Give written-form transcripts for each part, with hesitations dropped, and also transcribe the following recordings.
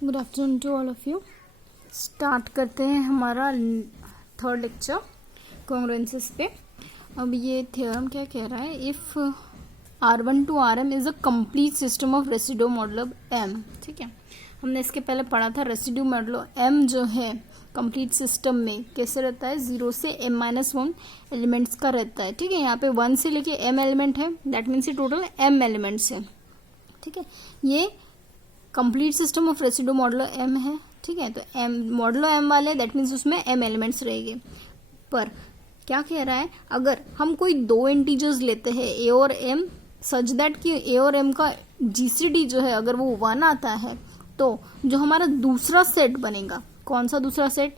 Good afternoon to all of you. Start करते हैं हमारा थर्ड लेक्चर कॉन्ग्रुएंसेस पे। अब ये थ्योरम क्या कह रहा है, if R1 to RM is a complete system of residue modulo M। ठीक है, हमने इसके पहले पढ़ा था रेसिड्यू मॉडुलो M जो है कंप्लीट सिस्टम में कैसे रहता है, 0 से m-1 एलिमेंट्स का रहता है। ठीक है, यहाँ पे 1 से लेके m एलिमेंट है, दैट मीन्स ये टोटल m एलिमेंट्स है। ठीक है, ये complete system of residue modulo M है। ठीक है, तो M मॉडुलो M वाले दैट मीन्स उसमें m एलिमेंट्स रहेंगे। पर क्या कह रहा है, अगर हम कोई दो इंटीजर्स लेते हैं a और m सच दैट कि a और m का GCD जो है अगर वो 1 आता है, तो जो हमारा दूसरा सेट बनेगा, कौन सा दूसरा set,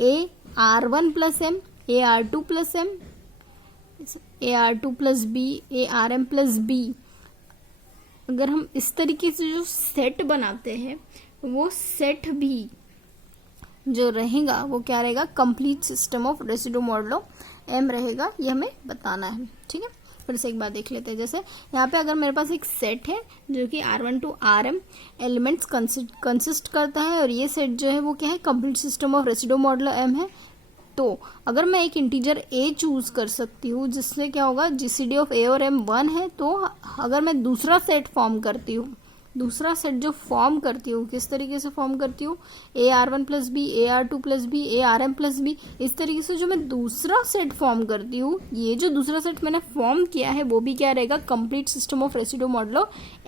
a R1 plus m, a R2 plus m, a R2 plus b, a RM plus b, अगर हम इस तरीके से जो सेट बनाते हैं वो सेट भी जो रहेगा वो क्या रहेगा, complete system of residue modulo M रहेगा। ये हमें बताना है। ठीक है, फिर से एक बार देख लेते हैं। जैसे यहाँ पे अगर मेरे पास एक सेट है जो कि R1 to RM elements consist करता है और ये सेट जो है वो क्या है, complete system of residue modulo M है। तो अगर मैं एक इंटीजर a चूज कर सकती हूँ जिससे क्या होगा, GCD ऑफ a और m 1 है, तो अगर मैं दूसरा सेट फॉर्म करती हूँ, दूसरा सेट जो फॉर्म करती हूँ किस तरीके से फॉर्म करती हूँ, a R1 plus b, a R2 plus b, a RM plus b, इस तरीके से जो मैं दूसरा सेट फॉर्म करती हूँ, ये जो दूसरा सेट मैंने फॉर्म किया है वो भी क्या रहेगा, complete system of residue modulo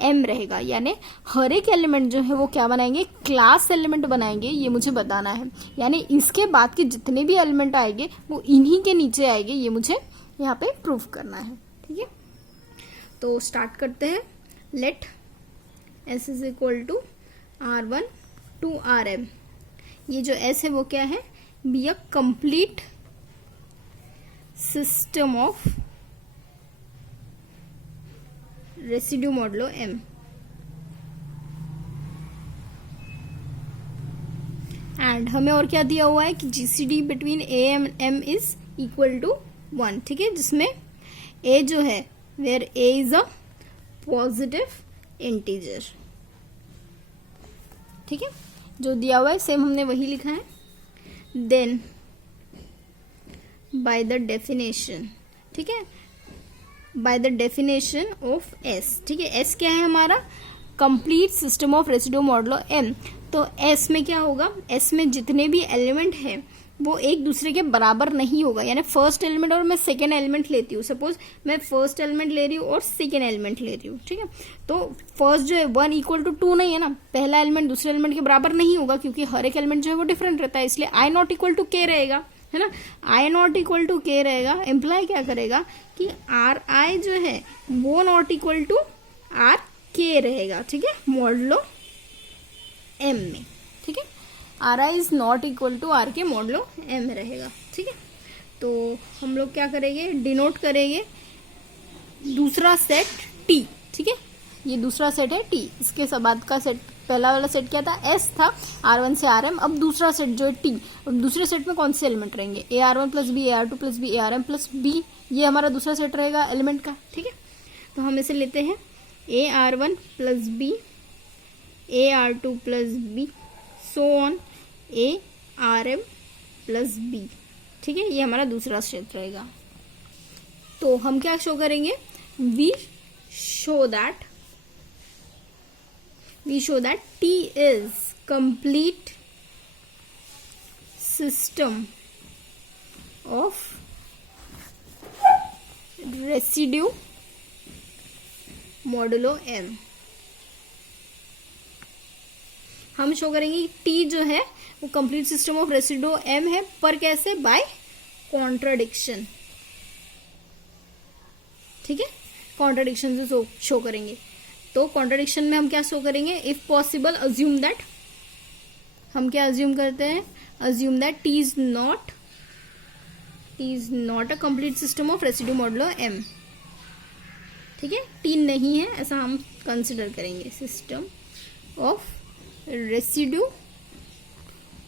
M रहेगा। यानी हर एक एलिमेंट जो है वो क्या बनाएंगे, क्लास एलिमेंट बनाएंगे, ये मुझे बताना है। यानी इसके बाद के जितने भी एलिमेंट आएंगे वो इन्हीं के नीचे आएंगे, ये मुझे यहाँ पे प्रूफ करना है। ठीक है, तो स्टार्ट करते हैं। Let S is equal to R1 to RM। ये जो S है वो क्या है, be a complete system of residue modulo M। And हमें और क्या दिया हुआ है कि GCD between A and M is equal to 1। ठीक है, जिसमें A जो है where A is a positive integer. ठीक है, जो दिया हुआ है सेम हमने वही लिखा है। देन बाय द डेफिनेशन, ठीक है, by the definition of S। ठीक है, S क्या है हमारा, complete system of residue modulo M। तो S में क्या होगा, S में जितने भी एलिमेंट है वो एक दूसरे के बराबर नहीं होगा। यानी फर्स्ट एलिमेंट और मैं सेकेंड एलिमेंट लेती हूँ, सपोज मैं फर्स्ट एलिमेंट ले रही हूँ और सेकेंड एलिमेंट ले रही हूँ। ठीक है, तो फर्स्ट जो है 1 इक्वल टू 2 नहीं है ना, पहला एलिमेंट दूसरे एलिमेंट के बराबर नहीं होगा क्योंकि हर एक एलिमेंट जो है वो डिफरेंट रहता है, इसलिए I not equal to K रहेगा, है ना। I not equal to K रहेगा, इम्प्लाई क्या करेगा कि RI जो है वो नॉट इक्वल टू RK रहेगा। ठीक है, मॉडुलो M में। ठीक है, RI is not equal to RK modulo M रहेगा। ठीक है, तो हम लोग क्या करेंगे, डिनोट करेंगे दूसरा सेट T। ठीक है, ये दूसरा सेट है T। इसके बाद का सेट, पहला वाला सेट क्या था, S था, R1 से RM। अब दूसरा सेट जो है T, दूसरे सेट में कौन से एलिमेंट रहेंगे, a R1 plus b, a R2 plus b, a RM plus b, ये हमारा दूसरा सेट रहेगा एलिमेंट का। ठीक है, तो हम इसे लेते हैं a R1 plus b, a R2 plus b, so on a RM plus b. ठीक है, ये हमारा दूसरा सेट रहेगा। तो हम क्या शो करेंगे, we show that T is complete system of residue modulo M। हम शो करेंगे T जो है वो complete system of residue M है, पर कैसे, बाय कॉन्ट्राडिक्शन। ठीक है, कॉन्ट्राडिक्शन से शो करेंगे। तो कॉन्ट्राडिक्शन में हम क्या शो करेंगे, इफ पॉसिबल अज्यूम दैट, हम क्या अज्यूम करते हैं, assume that T is not a complete system of residue modulo M। ठीक है, T नहीं है ऐसा हम कंसिडर करेंगे system of residue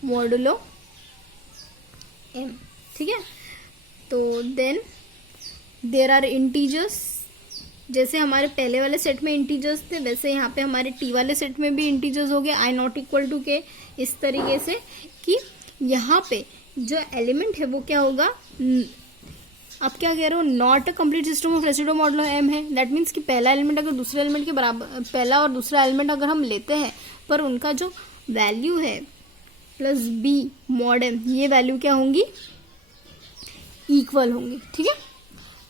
modulo M। ठीक है, तो देन देयर आर इंटीजर्स जैसे हमारे पहले वाले सेट में इंटीजर्स थे, वैसे यहाँ पे हमारे टी वाले सेट में भी इंटीजर्स हो गए, आई नॉट इक्वल टू के, इस तरीके से कि यहाँ पे जो एलिमेंट है वो क्या होगा, आप क्या कह रहे हो, not a complete system of residual modulo M है। दैट मीन्स कि पहला एलिमेंट अगर दूसरे एलिमेंट के बराबर, पहला और दूसरा एलिमेंट अगर हम लेते हैं पर उनका जो वैल्यू है प्लस बी मॉड एम, ये वैल्यू क्या होंगी, इक्वल होंगी। ठीक है,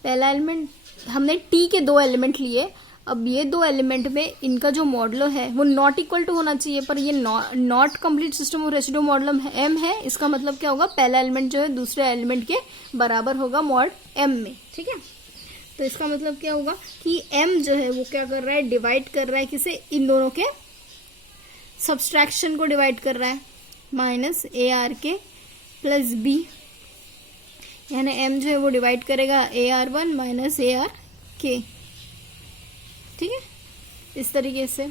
पहला एलिमेंट हमने टी के दो एलिमेंट लिए, अब ये दो एलिमेंट में इनका जो मॉडुलो है वो नॉट इक्वल टू होना चाहिए, पर ये not complete system of residual modulo M है। इसका मतलब क्या होगा, पहला एलिमेंट जो है दूसरे एलिमेंट के बराबर होगा मॉड एम में। ठीक है, तो इसका मतलब क्या होगा कि एम जो है वो क्या कर रहा है, डिवाइड कर रहा है किसे, इन दोनों के सब्सट्रैक्शन को डिवाइड कर रहा है, माइनस ए आर के प्लस बी, यानी एम जो है वो डिवाइड करेगा A R one minus A R k. ठीक है, इस तरीके से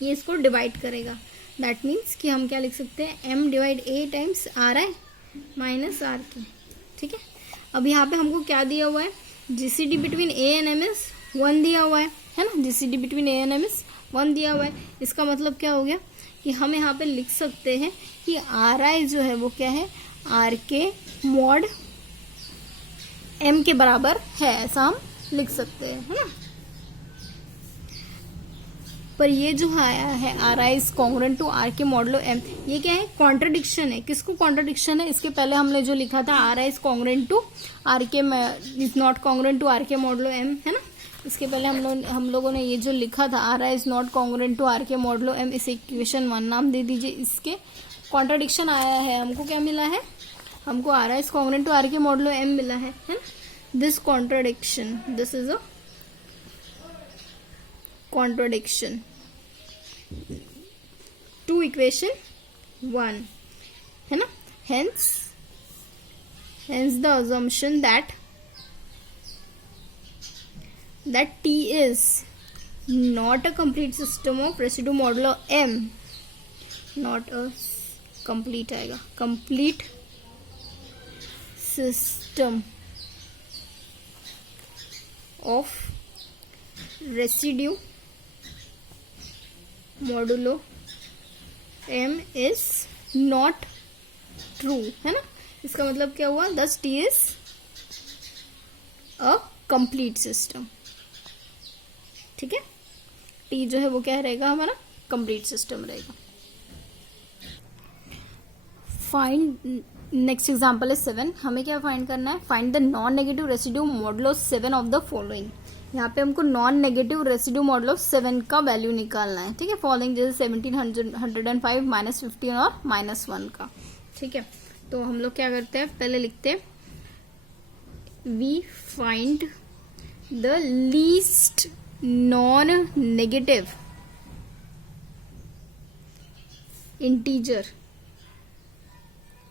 ये इसको डिवाइड करेगा। दैट मीन्स कि हम क्या लिख सकते हैं, m divide a times r i minus r k. ठीक है, अब यहाँ पे हमको क्या दिया हुआ है, GCD between a and M is 1 दिया हुआ है ना, GCD between a and M is 1 दिया हुआ है। इसका मतलब क्या हो गया कि हम यहाँ पे लिख सकते हैं कि आर आई जो है वो क्या है, आर के मॉड एम के बराबर है, ऐसा हम लिख सकते हैं, है ना। पर ये जो आया है r I is congruent to are के मॉडुलो एम, ये क्या है, कॉन्ट्रडिक्शन है। किसको कॉन्ट्रडिक्शन है, इसके पहले हमने जो लिखा था are I is congruent to are K is not congruent to are के मॉडुलो एम, है ना। इसके पहले हम लोगों ने ये जो लिखा था are I is not congruent to are के मॉडुलो एम, इसे इक्वेशन 1 नाम दे दीजिए। इसके कॉन्ट्रडिक्शन आया है, हमको क्या मिला है, हमको r I is congruent to are के मॉडुलो एम मिला है ना। This contradiction, this is a contradiction to equation 1, है ना। hence the assumption that T is not a complete system of residue modulo M, not a complete आएगा, complete system of residue modulo m is not true, है ना। इसका मतलब क्या हुआ, thus T is a complete system। ठीक है, T जो है वो क्या रहेगा, हमारा कंप्लीट सिस्टम रहेगा। फाइंड, नेक्स्ट एग्जांपल है 7। हमें क्या फाइंड करना है, find the non negative residue modulo 7 of the following. यहाँ पे हमको नॉन नेगेटिव रेसिड्यू मॉडुलो 7 का वैल्यू निकालना है। ठीक है, फॉलोइंग जैसे 1705 माइनस 15 और माइनस 1 का। ठीक है, तो हम लोग क्या करते हैं, पहले लिखते हैं we find the least non negative integer.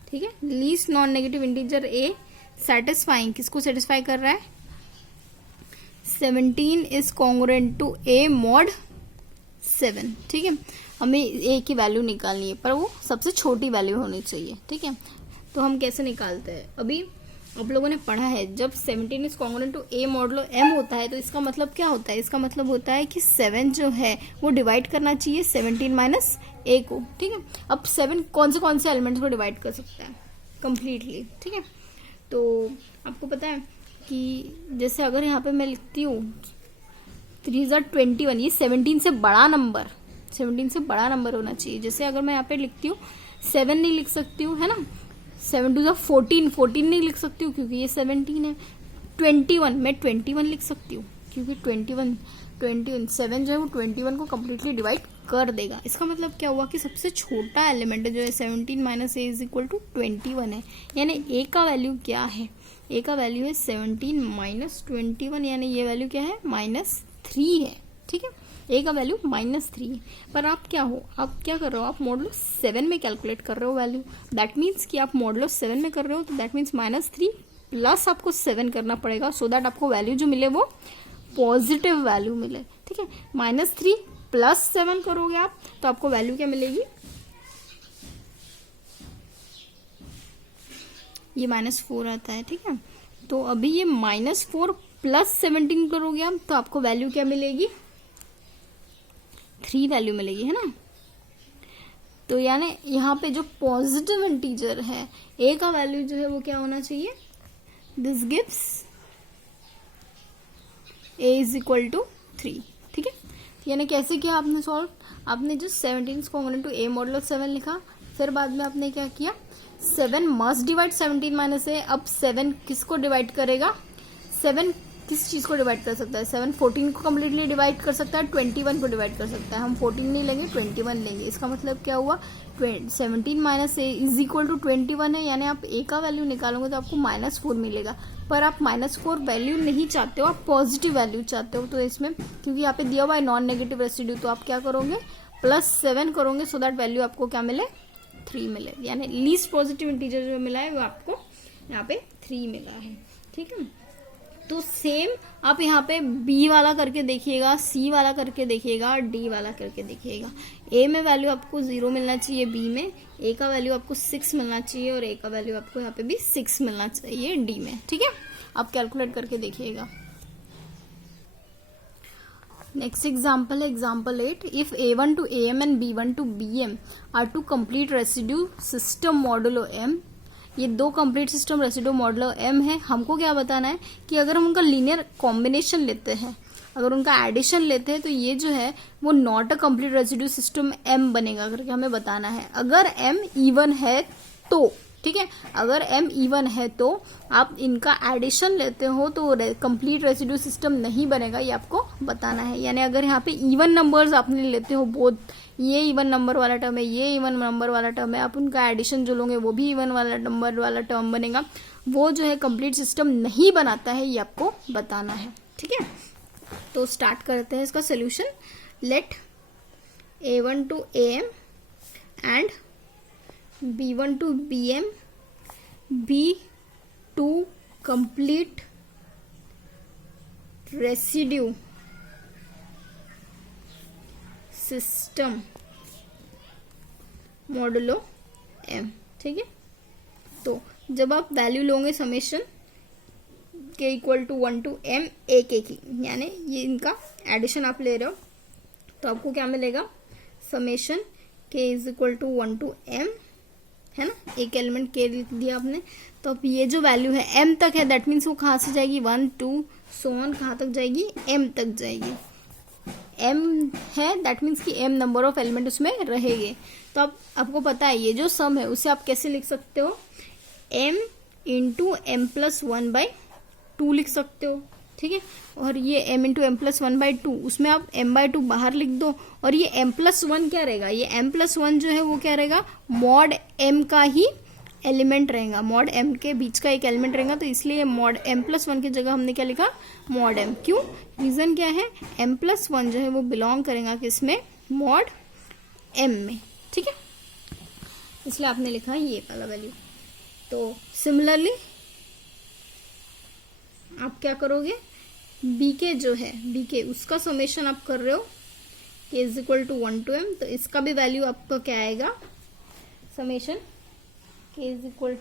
ठीक है, least non negative integer a satisfying, किसको सेटिस्फाई कर रहा है, 17 is congruent to a mod 7। ठीक है, हमें ए की वैल्यू निकालनी है, पर वो सबसे छोटी वैल्यू होनी चाहिए। ठीक है, तो हम कैसे निकालते हैं, अभी आप लोगों ने पढ़ा है, जब 17 is congruent to a modulo m होता है तो इसका मतलब क्या होता है, इसका मतलब होता है कि 7 जो है वो डिवाइड करना चाहिए 17 माइनस ए को। ठीक है, अब 7 कौन से एलिमेंट्स को डिवाइड कर सकता है कंप्लीटली। ठीक है, तो आपको पता है कि जैसे अगर यहाँ पे मैं लिखती हूँ 3 ये 17 से बड़ा नंबर, 17 से बड़ा नंबर होना चाहिए। जैसे अगर मैं यहाँ पे लिखती हूँ 7 नहीं लिख सकती हूँ, है ना, 7 टू 14 नहीं लिख सकती हूँ क्योंकि ये 17 है। 21 मैं 21 लिख सकती हूँ क्योंकि 21 7 जो है वो 21 को कम्प्लीटली डिवाइड कर देगा। इसका मतलब क्या हुआ कि सबसे छोटा एलिमेंट जो है 17 minus a is equal to 21 है, यानी ए का वैल्यू क्या है, ए का वैल्यू है 17 माइनस 21, यानी ये वैल्यू क्या है, -3 है। ठीक है, ए का वैल्यू -3 है। पर आप क्या हो, आप क्या कर रहे हो, आप मॉडुलो 7 में कैलकुलेट कर रहे हो वैल्यू। दैट मीन्स कि आप मॉडुलो 7 में कर रहे हो, तो दैट मीन्स -3 प्लस आपको 7 करना पड़ेगा, सो दैट आपको वैल्यू जो मिले वो पॉजिटिव वैल्यू मिले। ठीक है, -3 प्लस 7 करोगे आप तो आपको वैल्यू क्या मिलेगी, ये -4 आता है। ठीक है, तो अभी ये -4 प्लस 17 करोगे आप तो आपको वैल्यू क्या मिलेगी, 3 वैल्यू मिलेगी, है ना। तो यानी यहाँ पे जो पॉजिटिव इंटीजर है ए का वैल्यू जो है वो क्या होना चाहिए, this gives a is equal to 3, ठीक है। यानी कैसे किया आपने सॉल्व, आपने जो 17 कॉन्ग्रुएंट टू ए मॉडुलो 7 लिखा, फिर बाद में आपने क्या किया, 7 मस्ट डिवाइड 17 माइनस ए। अब 7 किसको डिवाइड करेगा, 7 किस चीज को डिवाइड कर सकता है, 7 14 को कम्प्लीटली डिवाइड कर सकता है, 21 को डिवाइड कर सकता है। हम 14 नहीं लेंगे, 21 लेंगे। इसका मतलब क्या हुआ, 17 minus a is equal to 21 है, यानी आप ए का वैल्यू निकालोगे तो आपको -4 मिलेगा। पर आप -4 वैल्यू नहीं चाहते हो, आप पॉजिटिव वैल्यू चाहते हो। तो इसमें क्योंकि यहाँ पे दिया हुआ है नॉन नेगेटिव रेसिड्यू, तो आप क्या करोगे, +7 करोगे सो दैट वैल्यू आपको क्या मिले, 3 मिले। यानी लीस्ट पॉजिटिव इंटीजर जो मिला है वो आपको यहाँ पे 3 मिला है, ठीक है। तो सेम आप यहाँ पे बी वाला करके देखिएगा, सी वाला करके देखिएगा, डी वाला करके देखिएगा। ए में वैल्यू आपको 0 मिलना चाहिए, बी में ए का वैल्यू आपको 6 मिलना चाहिए और ए का वैल्यू आपको यहाँ पे भी 6 मिलना चाहिए डी में, ठीक है। आप कैलकुलेट करके देखिएगा। नेक्स्ट एग्जाम्पल है example 8। If A1 to AM and B1 to BM are two complete residue system modulo M, ये दो complete system residue modulo M है। हमको क्या बताना है कि अगर हम उनका लीनियर कॉम्बिनेशन लेते हैं, अगर उनका एडिशन लेते हैं तो ये जो है वो not a complete residue system M बनेगा करके हमें बताना है। अगर M इवन है तो, ठीक है, अगर M इवन है तो आप इनका एडिशन लेते हो तो कंप्लीट रेसिड्यू सिस्टम नहीं बनेगा, ये आपको बताना है। यानी अगर यहाँ पे इवन नंबर्स आपने लेते हो, बोथ ये इवन नंबर वाला टर्म है, ये इवन नंबर वाला टर्म है, आप उनका एडिशन जो लोगे वो भी इवन वाला नंबर वाला टर्म बनेगा, वो जो है कंप्लीट सिस्टम नहीं बनाता है, ये आपको बताना है, ठीक है। तो स्टार्ट करते हैं इसका solution. Let A1 to AM and B1 to BM be two complete residue system modulo M, ठीक है। तो जब आप वैल्यू लोगे समेशन के equal to 1 to M A K की, यानी ये इनका एडिशन आप ले रहे हो तो आपको क्या मिलेगा, समेशन के is equal to 1 to M, है ना, एक एलिमेंट के लिख दिया आपने। तो अब ये जो वैल्यू है M तक है, दैट मीन्स वो कहाँ से जाएगी, 1 2 सो ऑन, कहाँ तक जाएगी, M तक जाएगी। M है दैट मीन्स कि M नंबर ऑफ एलिमेंट उसमें रहेंगे। तो अब आपको पता है ये जो सम है उसे आप कैसे लिख सकते हो, M इंटू M+1/2 लिख सकते हो, ठीक है। और ये M इंटू M+1/2, उसमें आप M/2 बाहर लिख दो और ये M+1 क्या रहेगा, ये M+1 जो है वो क्या रहेगा, मॉड M का ही एलिमेंट रहेगा, मॉड M के बीच का एक एलिमेंट रहेगा। तो इसलिए मॉड M+1 की जगह हमने क्या लिखा, मॉड M। क्यों, रीजन क्या है, M+1 जो है वो बिलोंग करेगा किसमें, मॉड M में, ठीक है, इसलिए आपने लिखा ये वाला वैल्यू। तो सिमिलरली आप क्या करोगे, BK जो है, BK उसका समेशन आप कर रहे हो K is equal to 1 to M, तो इसका भी वैल्यू आपका क्या आएगा, summation K is equal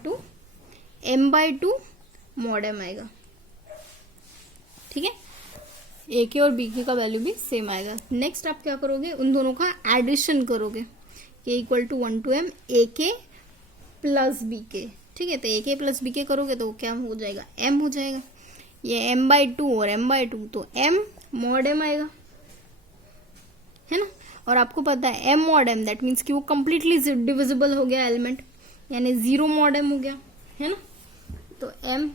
to M/2 mod M आएगा, ठीक है। AK और BK का वैल्यू भी सेम आएगा। नेक्स्ट आप क्या करोगे, उन दोनों का एडिशन करोगे, K equal to 1 to M AK plus BK, ठीक है। तो AK प्लस BK करोगे तो क्या हो जाएगा, M हो जाएगा। ये M/2 और M/2 तो M मॉड M आएगा, है ना। और आपको पता है M mod M that means कि वो कंप्लीटली डिविजिबल हो गया एलिमेंट, यानी 0 मॉड M हो गया, है ना। तो M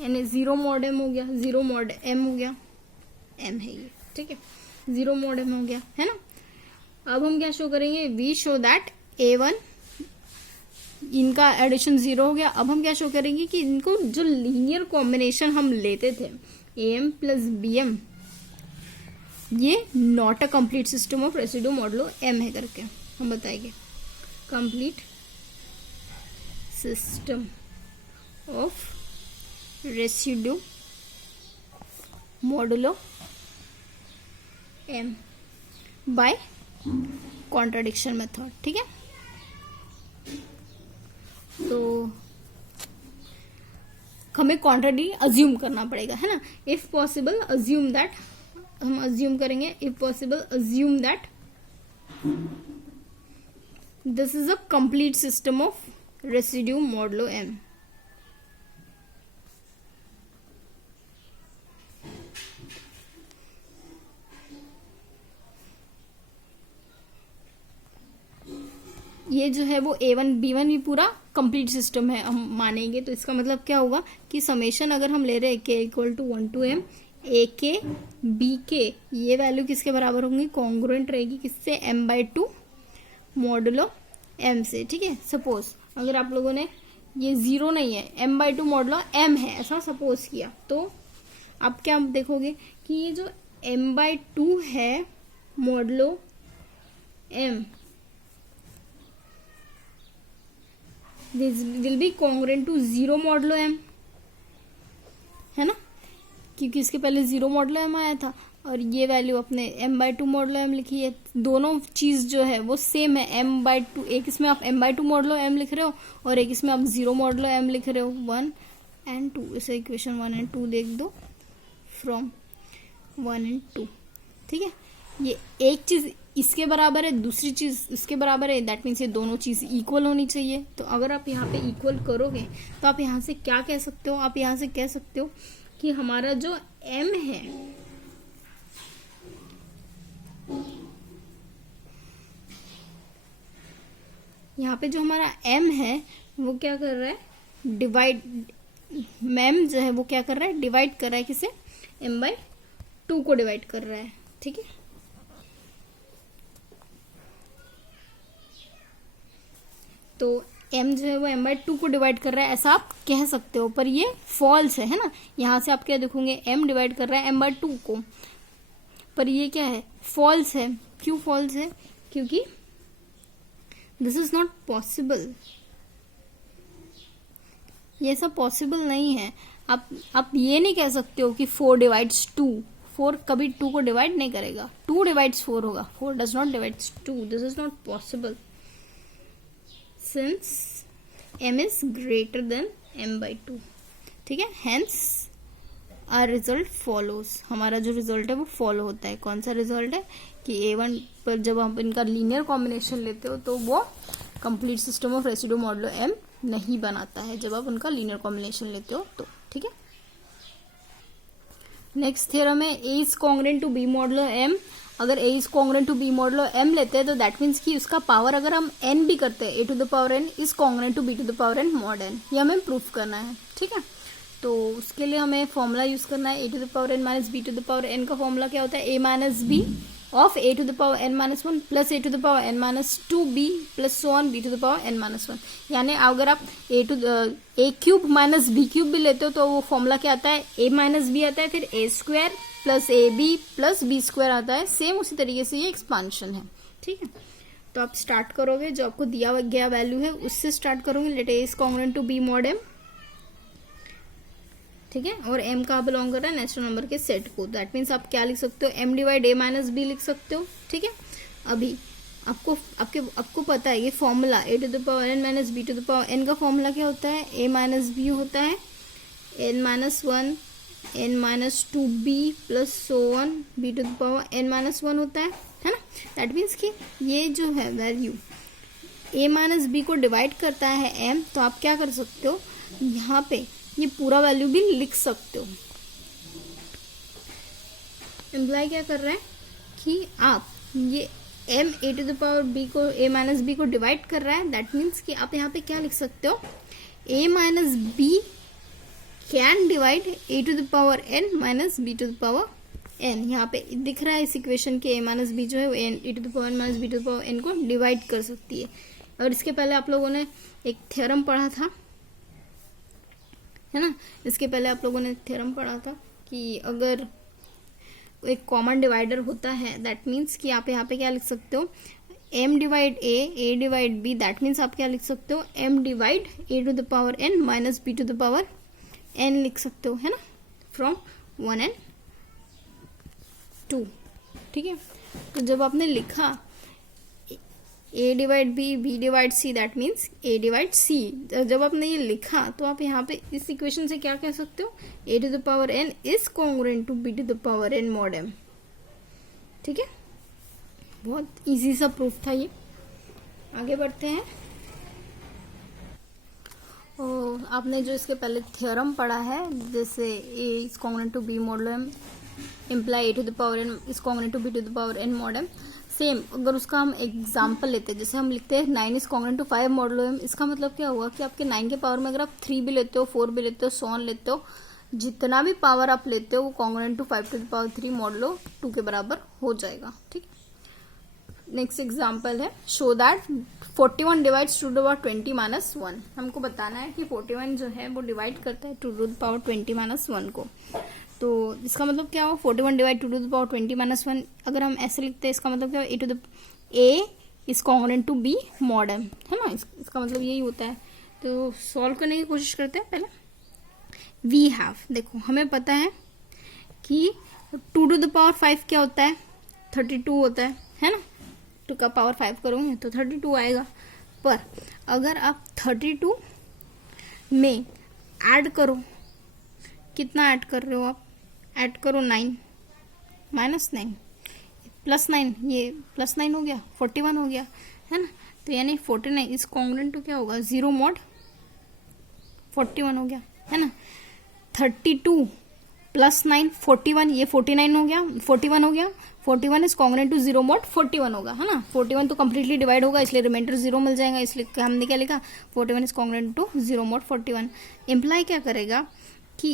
यानी 0 मॉड M हो गया, 0 मॉड M हो गया, M है ये, ठीक है, 0 मॉड M हो गया, है ना। अब हम क्या शो करेंगे, वी शो दैट A1 इनका एडिशन 0 हो गया। अब हम क्या शो करेंगे कि इनको जो लीनियर कॉम्बिनेशन हम लेते थे AM प्लस BM, ये not a complete system of residue modulo M है करके हम बताएंगे। Complete system of residue modulo M by contradiction method, ठीक है। तो हमें कॉन्ट्ररी अज्यूम करना पड़ेगा, है ना. इफ पॉसिबल अज्यूम दैट, हम अज्यूम करेंगे if possible assume that this is a complete system of residue modulo m. ये जो है वो A1 B1 भी पूरा कंप्लीट सिस्टम है हम मानेंगे. तो इसका मतलब क्या होगा कि समेशन अगर हम ले रहे हैं k equal to 1 to m a k b के, ये वैल्यू किसके बराबर होंगी, कॉन्ग्रुएंट रहेगी किससे, m/2 मॉडुलो m से. ठीक है. सपोज अगर आप लोगों ने ये 0 नहीं है, m/2 मॉडुलो m है, ऐसा सपोज किया, तो आप क्या देखोगे कि ये जो m/2 है modulo m this will be congruent to 0 modulo m, है ना, क्योंकि इसके पहले 0 मॉडुलो m आया था और ये वैल्यू अपने m/2 मॉडुलो m लिखी है. दोनों चीज जो है वो सेम है. m/2, एक इसमें आप m/2 मॉडुलो m लिख रहे हो और एक इसमें आप 0 मॉडुलो m लिख रहे हो. 1 and 2, इसे इक्वेशन 1 and 2 देख दो फ्रॉम 1 and 2. ठीक है. ये एक चीज इसके बराबर है, दूसरी चीज इसके बराबर है, दैट मीन्स ये दोनों चीज इक्वल होनी चाहिए. तो अगर आप यहाँ पे इक्वल करोगे तो आप यहाँ से क्या कह सकते हो, आप यहाँ से कह सकते हो कि हमारा जो m है यहाँ पे जो हमारा m है वो क्या कर रहा है, डिवाइड, m जो है वो क्या कर रहा है, डिवाइड कर रहा है किसे, m/2 को डिवाइड कर रहा है. ठीक है. तो m जो है वो m/2 को डिवाइड कर रहा है, ऐसा आप कह सकते हो, पर ये फॉल्स है ना. यहाँ से आप क्या देखोगे, m डिवाइड कर रहा है m/2 को, पर ये क्या है, फॉल्स है. क्यों फॉल्स है, क्योंकि दिस इज नॉट पॉसिबल, ये सब पॉसिबल नहीं है. आप ये नहीं कह सकते हो कि 4 डिवाइड्स 2, 4 कभी 2 को डिवाइड नहीं करेगा, 2 डिवाइड्स 4 होगा, 4 does not divides 2. This is not possible since m is greater than m/2. ठीक है. hence our result follows, हमारा जो रिजल्ट है वो फॉलो होता है. कौन सा रिजल्ट है कि A1 पर जब आप इनका लीनियर कॉम्बिनेशन लेते हो तो वो complete system of residue modulo m नहीं बनाता है जब आप उनका लीनियर कॉम्बिनेशन लेते हो तो. ठीक है. नेक्स्ट थ्योरम है A is congruent to B modulo m. अगर A is congruent to B modulo m लेते हैं तो दैट मीन्स कि उसका पावर अगर हम n भी करते हैं, a to the power n is congruent to b to the power n mod n. ये हमें प्रूफ करना है. ठीक है. तो उसके लिए हमें फॉर्मूला यूज करना है. a to the power n minus b to the power n का फॉर्मूला क्या होता है, a minus b of a to the power n minus 1 plus a to the power n minus 2b plus so on b to the power n minus 1. यानी अगर आप a cube minus b cube भी लेते हो तो वो formula क्या आता है, a माइनस b आता है, फिर a square plus a b plus b square आता है. सेम उसी तरीके से ये एक्सपांशन है. ठीक है. तो आप स्टार्ट करोगे, जो आपको दिया गया वैल्यू है उससे स्टार्ट करोगे. Let a is congruent to B mod m. ठीक है. और m कहाँ बिलोंग कर रहा है, नेचुरल नंबर के सेट को. दैट मीन्स आप क्या लिख सकते हो, m divide a minus b लिख सकते हो. ठीक है. अभी आपको पता है ये formula a to the power n minus b to the power n का फॉर्मूला क्या होता है, a माइनस b होता है n minus 1 n minus 2b plus so on b to the power n minus 1 होता है ना. दैट मीन्स कि ये जो है वैल्यू a माइनस b को डिवाइड करता है m. तो आप क्या कर सकते हो, यहाँ पे ये पूरा वैल्यू भी लिख सकते हो. इम्प्लाई क्या कर रहा है कि आप ये m a to the power b को a माइनस b को डिवाइड कर रहा है. दैट मीन्स कि आप यहाँ पे क्या लिख सकते हो, a minus b can divide a to the power n minus b to the power n. यहाँ पे दिख रहा है इस इक्वेशन के a माइनस b जो है a to the power n minus b to the power n को डिवाइड कर सकती है. और इसके पहले आप लोगों ने एक थ्योरम पढ़ा था, है ना. इसके पहले आप लोगों ने थ्योरम पढ़ा था कि अगर एक कॉमन डिवाइडर होता है, दैट मीन्स कि आप यहाँ पे क्या लिख सकते हो, m divide a divide b. That means आप क्या लिख सकते हो, m divide a to the power n minus b to the power n लिख सकते हो, है ना, फ्रॉम 1 and 2. ठीक है. तो जब आपने लिखा A divide B, B divide C, that means A divide C. जब आपने ये लिखा तो आप यहाँ पे इस इक्वेशन से क्या कह सकते हो, A to the power N is congruent to B to the power N mod M. ठीक है, बहुत इजी सा प्रूफ था ये। आगे बढ़ते हैं। और आपने जो इसके पहले थ्योरम पढ़ा है, जैसे A is congruent to B mod M imply A to the power N is congruent to B to the power N mod M. Same अगर उसका हम एग्जाम्पल लेते हैं, जैसे हम लिखते हैं 9 is congruent to 5 modulo m. इसका मतलब क्या हुआ कि आपके 9 के पावर में अगर आप 3 भी लेते हो, 4 भी लेते हो, सो ऑन लेते हो, जितना भी पावर आप लेते हो वो congruent to 5 to the power 3 modulo 2 के बराबर हो जाएगा। ठीक, नेक्स्ट एग्जाम्पल है, show that 41 divides to the power 20 minus 1। हमको बताना है कि 41 जो है वो डिवाइड करता है टू द पावर 20 माइनस 1 को। तो इसका मतलब क्या हो, 41 divide two the power 20 minus 1। अगर हम ऐसे लिखते हैं इसका मतलब क्या हो, A to the A is congruent to B mod M, है ना, इसका मतलब यही होता है। तो सॉल्व करने की कोशिश करते हैं। पहले वी हैव, देखो हमें पता है कि 2 टू द पावर 5 क्या होता है, 32 होता है ना। 2 का पावर 5 करोगे तो 32 आएगा। पर अगर आप 32 में ऐड करो, कितना ऐड कर रहे हो आप, ऐड करो 9 माइनस 9 प्लस 9, ये प्लस 9 हो गया, 41 हो गया, है ना। तो यानी 49 इस कॉन्ग्रुएंट टू क्या होगा, 0 मॉड 41 हो गया, है ना। 32 प्लस 9 41, ये 49 हो गया, 41 हो गया। 41 इज कॉन्ग्रुएंट टू 0 मॉड 41 होगा, है ना। 41 तो कम्प्लीटली डिवाइड होगा, इसलिए रिमाइंडर 0 मिल जाएगा। इसलिए हमने क्या लिखा, 41 is congruent to 0 mod 41। Imply क्या करेगा कि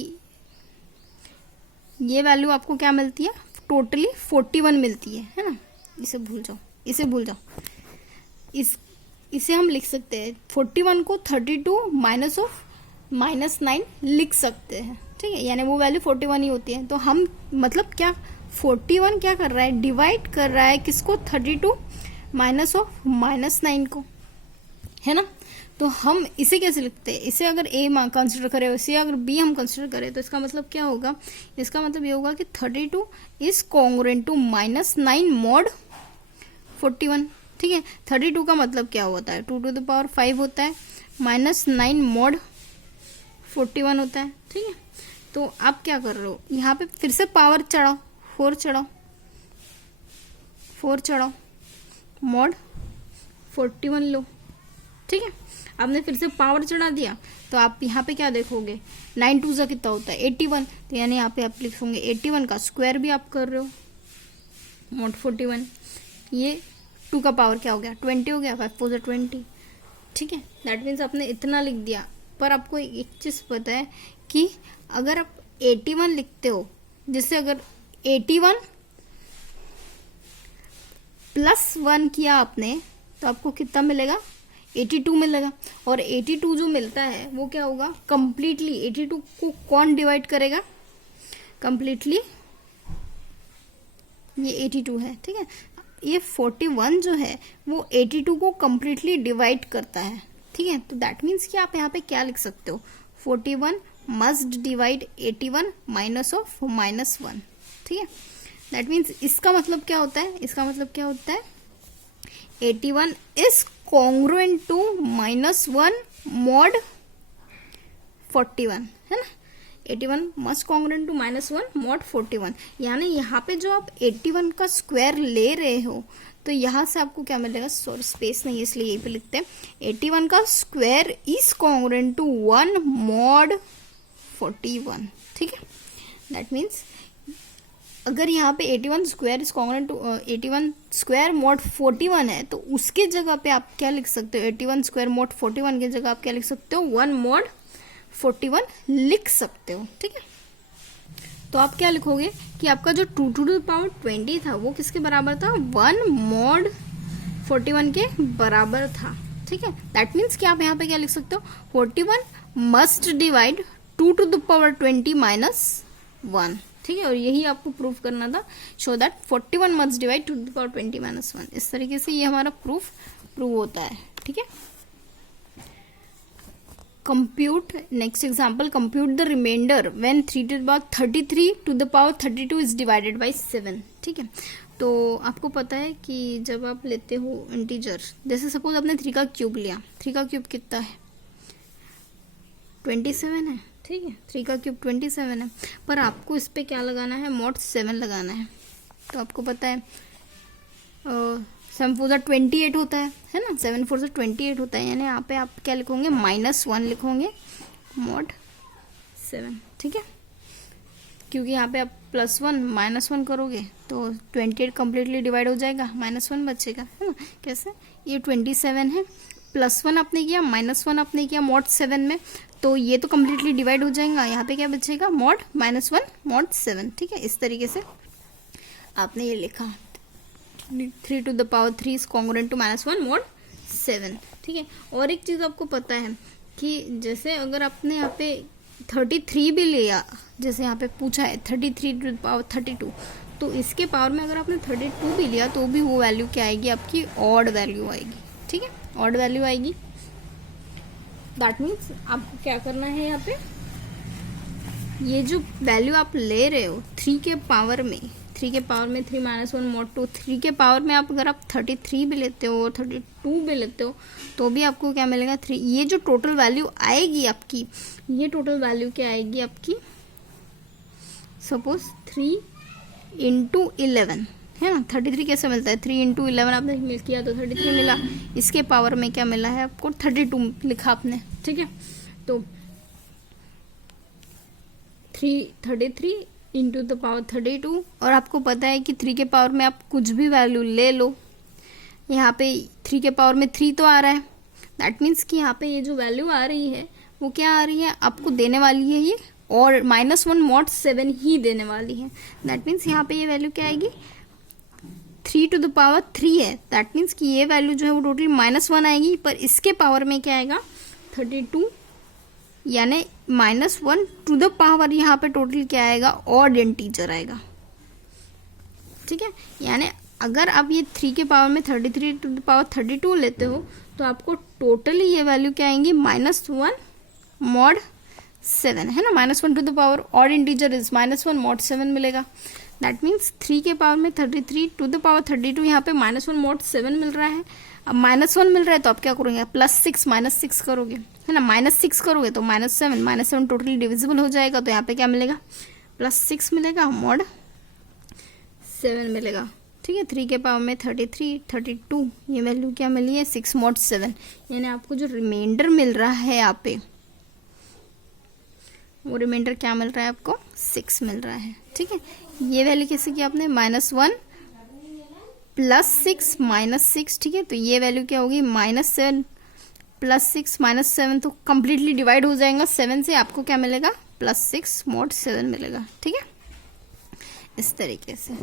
ये वैल्यू आपको क्या मिलती है, टोटली 41 मिलती है ना। इसे भूल जाओ, इसे भूल जाओ। इसे हम लिख सकते हैं 41 को 32 माइनस ऑफ -9 लिख सकते हैं। ठीक है, यानी वो वैल्यू 41 ही होती है। तो हम मतलब क्या, 41 क्या कर रहा है, डिवाइड कर रहा है किसको, 32 माइनस ऑफ -9 को, है ना। तो हम इसे कैसे लिखते हैं, इसे अगर ए कंसिडर करें, इसे अगर बी हम कंसिडर करें, तो इसका मतलब क्या होगा, इसका मतलब ये होगा कि 32 इज कॉन्ग्रुएंट टू -9 मॉड 41। ठीक है, 32 का मतलब क्या होता है, 2 टू द पावर 5 होता है, -9 मॉड 41 होता है। ठीक है, तो आप क्या कर रहे हो, यहाँ पे फिर से पावर चढ़ाओ, 4 चढ़ाओ, 4 चढ़ाओ, मॉड 41 लो। ठीक है, आपने फिर से पावर चढ़ा दिया, तो आप यहाँ पे क्या देखोगे, 9 2 कितना होता है, 81। तो यानी यहाँ पे आप लिखोगे 81 का स्क्वायर भी आप कर रहे हो, मॉड 41। ये 2 का पावर क्या हो गया, 20 हो गया, 5 4 जा 20। ठीक है, दैट मीन्स आपने इतना लिख दिया। पर आपको एक चीज़ पता है कि अगर आप 81 लिखते हो, जैसे अगर 81 प्लस 1 किया आपने, तो आपको कितना मिलेगा, 82 मिलेगा। और 82 जो मिलता है वो क्या होगा, कंप्लीटली 82 को कौन डिवाइड करेगा, कंप्लीटली ये 82 है। ठीक है, ये 41 जो है वो 82 को कंप्लीटली डिवाइड करता है। ठीक है, तो दैट मीन्स कि आप यहाँ पे क्या लिख सकते हो, 41 मस्ट डिवाइड 81 माइनस ऑफ -1। ठीक है, दैट मीन्स इसका मतलब क्या होता है, इसका मतलब क्या होता है, 81 इज कॉन्ग्रुएंट टू -1 मॉड 41, है ना। 81 मस्ट कॉन्ग्रुएंट टू -1 मॉड 41। यानी यहाँ पे जो आप 81 का स्क्वायर ले रहे हो, तो यहाँ से आपको क्या मिलेगा, सॉरी स्पेस नहीं है इसलिए यहीं पे लिखते हैं, 81 का square is congruent to 1 mod 41। ठीक है, दैट मीन्स अगर यहाँ पे 81 square is congruent to 81 square mod 41 है, तो उसके जगह पे आप क्या लिख सकते हो, 81 स्क्वायर मॉड 41 की जगह आप क्या लिख सकते हो, 1 मॉड 41 लिख सकते हो। ठीक है, तो आप क्या लिखोगे कि आपका जो 2 टू द पावर 20 था वो किसके बराबर था, 1 मॉड 41 के बराबर था। ठीक है, दैट मीन्स कि आप यहाँ पे क्या लिख सकते हो, 41 must divide 2 to the power 20 minus 1। ठीक है, और यही आपको प्रूफ करना था, show that 41 must divide 2 to the power 20 minus 1। इस तरीके से ये हमारा प्रूव होता है। ठीक है, compute next example, compute the remainder when 3 to the power 33 to the power 32 is divided by 7। ठीक है, तो आपको पता है कि जब आप लेते हो इंटीजर, जैसे सपोज आपने 3 का क्यूब लिया, 3 का क्यूब कितना है 27 है, ठीक है, 3 का क्यूब 27 है, पर आपको इस पे क्या लगाना है, mod 7 लगाना है। तो आपको पता है 7 4 28 होता है ना, 7 4 28 होता है, यानी यहाँ पे आप क्या लिखोगे, -1 लिखोगे mod 7, ठीक है, क्योंकि यहाँ पे आप +1 -1 करोगे तो 28 कम्प्लीटली डिवाइड हो जाएगा, -1 बचेगा, है ना। कैसे, ये 27 है, +1 आपने किया, -1 आपने किया mod 7 में, तो ये तो कम्प्लीटली डिवाइड हो जाएगा, यहाँ पे क्या बचेगा, mod -1 mod 7, ठीक है। इस तरीके से आपने ये लिखा 3 to the power 3 is congruent to -1 mod 7, ठीक है। और एक चीज़ आपको पता है कि जैसे अगर आपने यहाँ पे 33 भी लिया, जैसे यहाँ पे पूछा है 33 to the power 32, तो इसके पावर में अगर आपने 32 भी लिया तो भी वो वैल्यू क्या आएगी, आपकी ऑड वैल्यू आएगी, ठीक है, ऑड वैल्यू आएगी। दैट मीन्स आपको क्या करना है, यहाँ पे ये जो वैल्यू आप ले रहे हो 3 के पावर में 3 -1 mod 2, 3 के पावर में आप अगर आप 33 भी लेते हो और 32 भी लेते हो तो भी आपको क्या मिलेगा 3। ये जो टोटल वैल्यू आएगी आपकी, ये टोटल वैल्यू क्या आएगी आपकी, सपोज 3 × 11 है ना। 33 कैसे मिलता है, 3 × 11 आपने मिल किया तो 33 मिला, इसके पावर में क्या मिला है आपको, 32 लिखा आपने, ठीक है। तो 33 × the power 32, और आपको पता है कि 3 के पावर में आप कुछ भी वैल्यू ले लो, यहाँ पे 3 के पावर में 3 तो आ रहा है, दैट मीन्स कि यहाँ पे ये जो वैल्यू आ रही है वो क्या आ रही है, आपको देने वाली है ये, और -1 mod 7 ही देने वाली है। दैट मीन्स यहाँ पे ये वैल्यू क्या आएगी, 3 to the power 3 है, दैट मीन्स कि ये वैल्यू जो है वो टोटली -1 आएगी, पर इसके पावर में क्या आएगा 32, यानी -1 to the power यहाँ पे टोटल क्या आएगा, ऑड इंटीजर आएगा, ठीक है। यानी अगर आप ये 3 के पावर में 33 to the power 32 लेते हो तो आपको टोटली ये वैल्यू क्या आएंगी, -1 mod 7, है ना, -1 to the power odd integer is -1 mod 7 मिलेगा। दैट मीन्स 3 के पावर में 33 to the power 32, यहाँ पे -1 mod 7 मिल रहा है। अब -1 मिल रहा है तो आप क्या करोगे, +6 -6 करोगे, है ना, -6 करोगे तो -7 टोटली डिविजिबल हो जाएगा, तो यहाँ पे क्या मिलेगा, +6 मिलेगा mod 7 मिलेगा, ठीक है। 3 के पावर में 33 32, ये वैल्यू क्या मिली है, 6 mod 7, यानी आपको जो रिमाइंडर मिल रहा है यहाँ पे, वो रिमाइंडर क्या मिल रहा है आपको, 6 मिल रहा है, ठीक है। ये वैल्यू कैसे की आपने, -1 +6 -6, ठीक है। तो ये वैल्यू क्या होगी, -7 +6 -7, तो कम्प्लीटली डिवाइड हो जाएगा 7 से, आपको क्या मिलेगा, +6 mod 7 मिलेगा, ठीक है, इस तरीके से।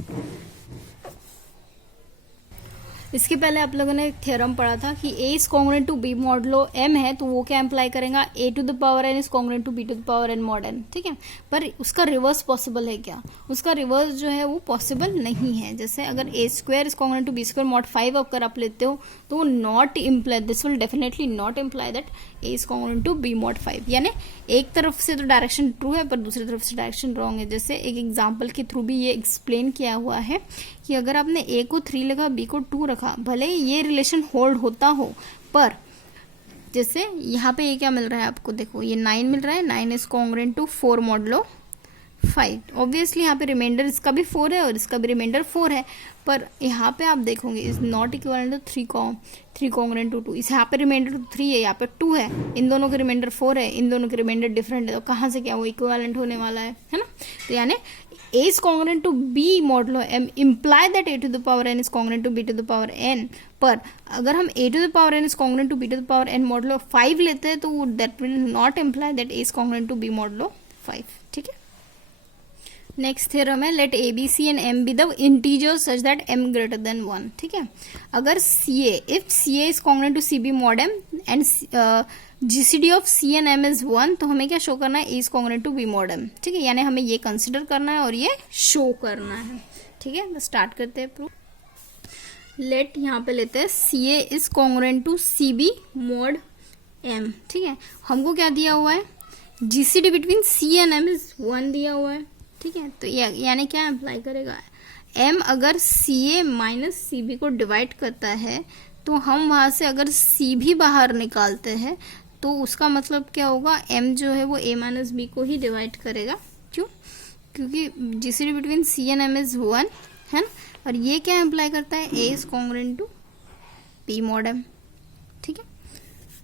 इसके पहले आप लोगों ने एक थ्योरम पढ़ा था कि A is congruent to B modulo M है, तो वो क्या इम्प्लाई करेगा, A to the power N is congruent to B to the power N mod N, ठीक है। पर उसका रिवर्स पॉसिबल है क्या, उसका रिवर्स जो है वो पॉसिबल नहीं है। जैसे अगर A² is congruent to B² mod 5 अगर आप लेते हो तो वो not imply, this will definitely not imply that A is congruent to B mod 5, यानी एक तरफ से तो डायरेक्शन ट्रू है पर दूसरी तरफ से डायरेक्शन रॉन्ग है। जैसे एक एग्जाम्पल के थ्रू भी ये एक्सप्लेन किया हुआ है कि अगर आपने A को 3 लगा, B को 2 रखा, भले ये रिलेशन होल्ड होता हो, पर जैसे यहाँ पे ये क्या मिल रहा है आपको, देखो ये 9 मिल रहा है, 9 is congruent to 4 modulo 5, obviously यहाँ पे रिमाइंडर इसका भी 4 है और इसका भी रिमाइंडर 4 है, पर यहाँ पे आप देखोगे is not equal to 3 congruent to 2, इस यहाँ पे रिमाइंडर 3 है, यहाँ पे 2 है, इन दोनों के रिमाइंडर 4 है, इन दोनों के रिमाइंडर डिफरेंट है, तो कहाँ से क्या वो इक्विवेलेंट होने वाला है ना। तो यानी A is congruent to B modulo M imply that A to the power N is congruent to B to the power N, पर अगर हम A to the power N is congruent to B to the power N modulo 5 लेते हैं तो that will not imply that A is congruent to B modulo 5, ठीक है। Next theorem है, let A B C and M be the integers such that M greater than 1, ठीक है। अगर C A, if C A is congruent to C B mod M and GCD of C and M is 1, तो हमें क्या show करना है, A is congruent to B mod M, ठीक है, यानी हमें ये कंसिडर करना है और ये शो करना है, ठीक है। तो स्टार्ट करते हैं प्रूफ। लेट यहाँ पे लेते हैं C A is congruent to C B mod M, ठीक है। हमको क्या दिया हुआ है, GCD between C and M is 1 दिया हुआ है, ठीक है। तो यानी क्या अप्लाई करेगा, m अगर CA माइनस CB को डिवाइड करता है तो हम वहाँ से अगर C भी बाहर निकालते हैं तो उसका मतलब क्या होगा, m जो है वो a माइनस b को ही डिवाइड करेगा। क्यों? क्योंकि GCD between C and m is 1 है ना, और ये क्या इम्प्लाई करता है, a is congruent to p mod m। ठीक है,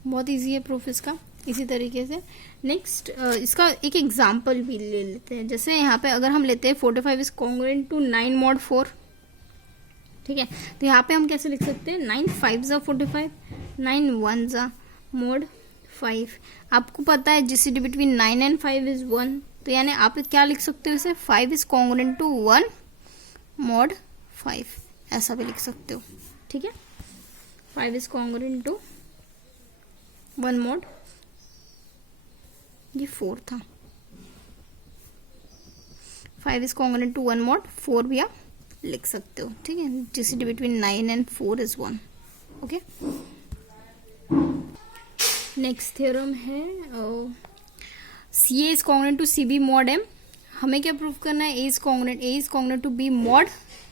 बहुत इजी है प्रूफ इसका। इसी तरीके से नेक्स्ट इसका एक एग्जांपल भी ले लेते हैं। जैसे यहाँ पे अगर हम लेते हैं 45 इज कॉन्ग्रुएंट टू 9 मॉड 4। ठीक है, तो यहाँ पे हम कैसे लिख सकते हैं, 9 5 जा 45, 9 1 जा मॉड 5। आपको पता है जीसीडी बिटवीन 9 एंड 5 इज 1, तो यानी आप क्या लिख सकते हो इसे, 5 इज कॉन्ग्रुएंट टू 1 मॉड 5, ऐसा भी लिख सकते हो। ठीक है, 5 इज कॉन्ग्रुएंट टू 1 मॉड, ये 4 था, 5 इज कॉन्ग्रुएंट टू 1 मॉड 4 भी आप लिख सकते हो। ठीक है, GCD between 9 and 4 is 1। Okay, next theorem है C A is congruent to C B mod M. हमें क्या प्रूफ करना है, A is congruent to B mod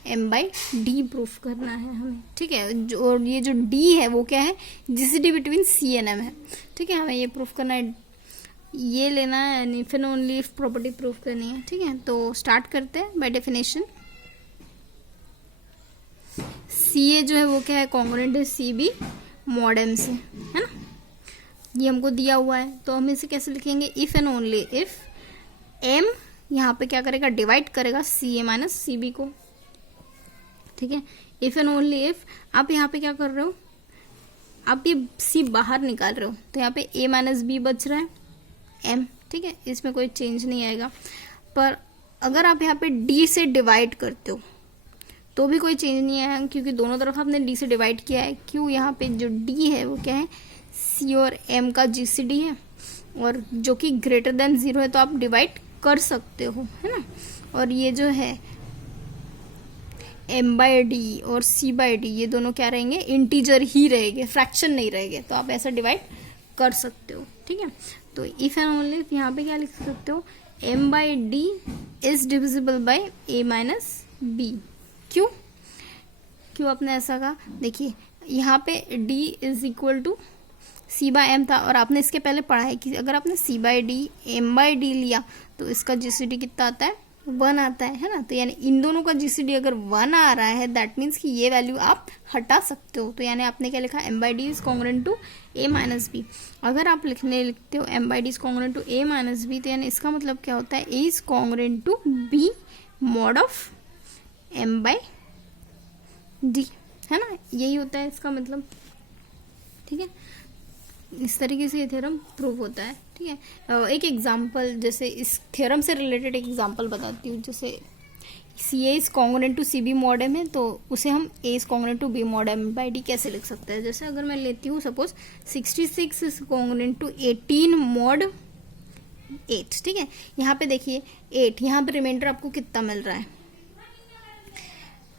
M by D proof करना है हमें। ठीक है, जो ये जो डी है वो क्या है, GCD between C and M है। ठीक है, हमें ये प्रूफ करना है, ये लेना है, if and only if property proof करनी है। ठीक है, तो स्टार्ट करते हैं बाय डेफिनेशन। सी ए जो है वो क्या है, कॉन्ग्रुएंट है सी बी मॉड एम से, है ना, ये हमको दिया हुआ है। तो हम इसे कैसे लिखेंगे, if and only if M यहाँ पे क्या करेगा, डिवाइड करेगा सी ए माइनस सी बी को। ठीक है, इफ एंड ओनली इफ आप यहाँ पे क्या कर रहे हो, आप ये सी बाहर निकाल रहे हो, तो यहाँ पे ए माइनस बी बच रहा है एम। ठीक है, इसमें कोई चेंज नहीं आएगा। पर अगर आप यहाँ पे डी से डिवाइड करते हो तो भी कोई चेंज नहीं आएगा, क्योंकि दोनों तरफ आपने डी से डिवाइड किया है। क्यों, यहाँ पे जो डी है वो क्या है, सी और एम का जीसीडी है, और जो कि ग्रेटर देन 0 है, तो आप डिवाइड कर सकते हो, है ना। और ये जो है एम बाई डी और सी बाई डी, ये दोनों क्या रहेंगे, इंटीजर ही रहेंगे, फ्रैक्शन नहीं रहेंगे, तो आप ऐसा डिवाइड कर सकते हो। ठीक है, तो इफ एंड ओनली यहाँ पे क्या लिख सकते हो, M by D is divisible by A minus B. क्यों आपने ऐसा कहा, देखिए यहाँ पे d is equal to C by M था, और आपने इसके पहले पढ़ा है कि अगर आपने C by D M by D लिया तो इसका जीसीडी कितना आता है, 1 आता है ना। तो यानी इन दोनों का जीसीडी अगर 1 आ रहा है, दैट मीन्स कि ये वैल्यू आप हटा सकते हो। तो यानी आपने क्या लिखा, M by D is congruent to A minus B. अगर आप लिखते हो M by D is congruent to A minus B, तो यानी इसका मतलब क्या होता है, A is congruent to B mod of M by D, है ना, यही होता है इसका मतलब। ठीक है, इस तरीके से ये थ्योरम प्रूव होता है। ठीक है, एक एग्जांपल, जैसे इस थ्योरम से रिलेटेड एक एग्जांपल बताती हूँ। जैसे C A is congruent to C B mod M है, तो उसे हम A is congruent to B mod M by D कैसे लिख सकते हैं। जैसे अगर मैं लेती हूँ suppose 66 is congruent to 18 mod 8। ठीक है, यहाँ पे देखिए 8, यहाँ पे रिमाइंडर आपको कितना मिल रहा है,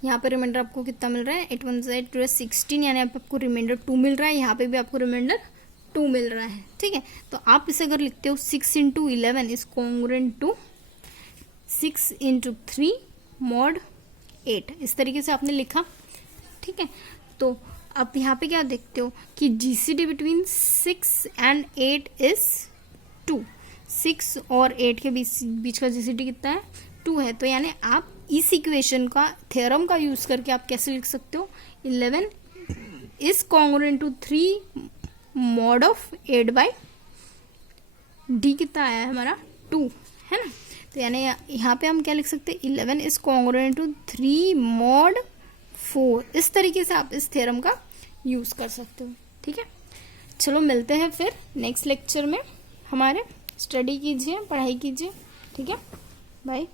यहाँ पे रिमाइंडर आपको कितना मिल रहा है, 8 1 8 2 16, यानी आपको रिमाइंडर 2 मिल रहा है, यहाँ पे भी आपको रिमाइंडर 2 मिल रहा है। ठीक है, तो आप इसे अगर लिखते हो 6 into 11 is congruent to 6 into 3 mod 8, इस तरीके से आपने लिखा। ठीक है, तो आप यहाँ पे क्या देखते हो कि जीसीडी बिटवीन 6 एंड 8 इज 2, 6 और 8 के बीच का जीसीडी कितना है, 2 है। तो यानी आप इस इक्वेशन का, थ्योरम का यूज करके आप कैसे लिख सकते हो, 11 is congruent to 3 mod of 8 by D, कितना आया है हमारा 2, है ना। तो यानी यहाँ पे हम क्या लिख सकते हैं, 11 इज कॉन्ग्रुएंट टू 3 मॉड 4। इस तरीके से आप इस थ्योरम का यूज कर सकते हो। ठीक है, चलो मिलते हैं फिर नेक्स्ट लेक्चर में। हमारे स्टडी कीजिए, पढ़ाई कीजिए। ठीक है, बाय।